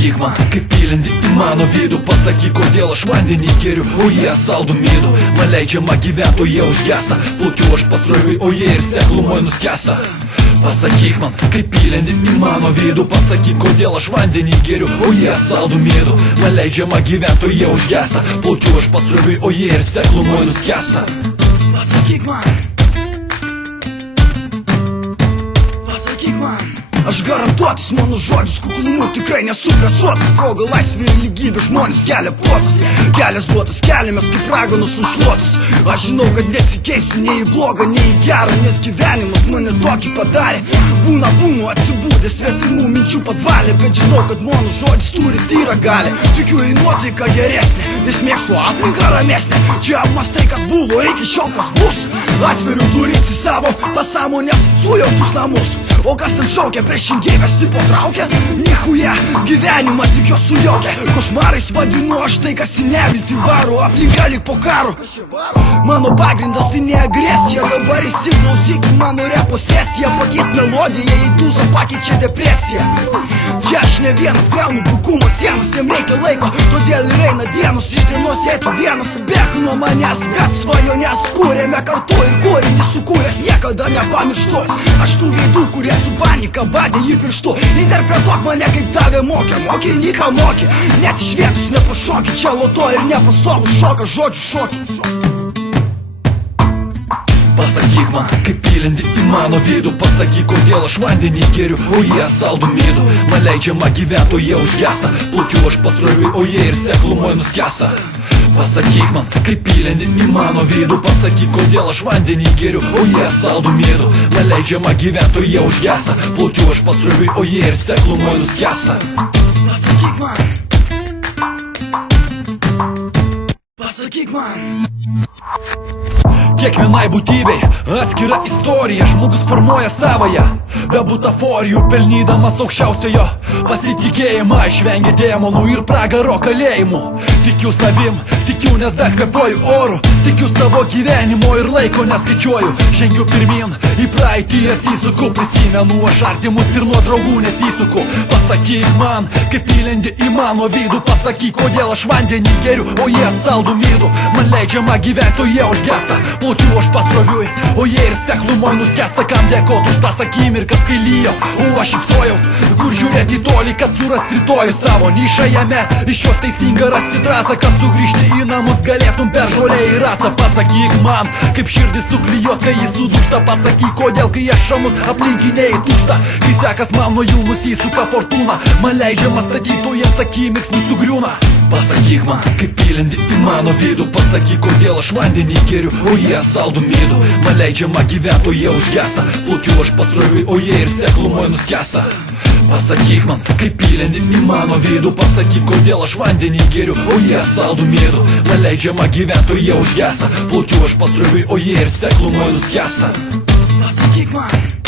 Pasakyk man, kaip pilinti į mano vidų. Pasakyk, kodėl aš vandenį geriu, o jie saldų midų. Man leidžiama gyventi, o jie užgesta. Plaukiu aš pasroviui, o jie ir seklumoj nuskesta. Pasakyk man, kaip pilinti į mano vidų. Pasakyk, kodėl aš vandenį geriu, o jie saldų midų. Man leidžiama gyventi, o jie užgesta. Plaukiu aš pasroviui, o jie ir seklumoj nuskesta. Pasakyk man, aš garantuotas, mano žodis kuklumu tikrai nesu presuotas. Proga, laisvė ir lygybė, žmonės kelia protas. Kelias duotas, keliamės kaip raganos nušluotas. Aš žinau, kad nesikeisiu nei į blogą, nei į gerą, nes gyvenimas mane tokį padarė. Būna atsibūdęs svetimų minčių padvalė, bet žinau, kad mano žodis turi tyrą galę. Tikiu į nuotaiką geresnę, nes mėgstu aplinką ramesnę. Čia apmastai, kas buvo, iki šiol kas bus. Atveriu duris į savo pasąmonės sujauktus namus. O kas ten šaukia, priešingybės tipo traukia? Nichuja, gyvenimą tik jo sujaukia. Košmarais vadinu aš tai, kas į neviltį varo. Aplinka lyg po karo. Mano pagrindas tai ne agresija. Dabar įsiklausyk mano repo sesiją. Pakeisk melodiją, jei tūsą pakeičia depresiją. Čia aš ne vienas griaunu bukumo sienas. Jam reikia laiko, todėl ir eina dienos. Iš dienos jei tu vienas bėk nuo manęs, bet svajonės kūrėme kartu. Ir kūrinį sukūręs niekada nepamirštu. Aš tų veidų, kurie su panika badė jį pirštu. Interpretuok mane kaip tave mokė. Mokė, niką mokė. Net iš vietos nepašokė. Čia loto ir nepastovų šoka, žodžių šokį. Pasakyk man, kaip pilinti į mano vidų. Pasakyk, kodėl aš vandenį geriu, o jie saldų midų. Man leidžiama gyventi, o jie užgesta. Plaukiu aš pasroviui, o jie ir seklumoj nuskesta. Pasakyk man, kaip pilinti į mano vidų. Pasakyk, kodėl aš vandenį geriu, o jie saldų midų. Man leidžiama gyventi, o jie užgesta. Plaukiu aš pasroviui, o jie ir seklumoj nuskesta. Pasakyk man, pasakyk man. Kiekvienai būtybei atskira istorija. Žmogus formuoja savąją, be butaforijų, pelnydamas aukščiausiojo pasitikėjimą. Išvengia demonų ir pragaro kalėjimų. Tikiu savim, tikiu, nes dar kvepuoju oru. Tikiu savo gyvenimo ir laiko neskaičiuoju. Žengiu pirmin, į praeitį atsisuku. Prisimenu aš artimus ir nuo draugų nesisuku. Pasakyk man, kaip pilinti į mano vidų. Pasakyk, kodėl aš vandenį geriu, o jie saldų midų. Man leidžiama gyventi, o jie užgesta. Plaukiu aš pasroviui, o jie ir seklumoj nuskesta. Kam dėkot už tas akimirkas, kai lyjo, o aš šypsojaus. Kur žiūrėti į tolį, kad surasti rytojų savo nišą jame. Iš jos teisinga rasti drąsą, kad sugrįžti į namus galėtum per žolę į rasą. Pasakyk man, kaip širdis suklijuot, kai jis sudūžta. Pasakyk, kodėl, kai aš šamus aplinkiniai tušta. Kai sekas man nuo jų nusisuka fortūna. Man leidžiama statytojams akimirksniu sugriūna. Pasakyk man, kaip pilinti į mano vidų. Pasakyk, kodėl aš vandenį geriu, o jie saldų midų. Man leidžiama gyventi, o jie užgesta. Plaukiu aš pasroviui, o jie ir seklumoj nuskesta. Pasakyk man, kaip pilinti į mano vidų. Pasakyk, kodėl aš vandenį geriu, o jie saldų midų. Man leidžiama gyventi, o jie užgesta. Plaukiu aš pasroviui, o jie ir seklumoj nuskesta. Pasakyk man.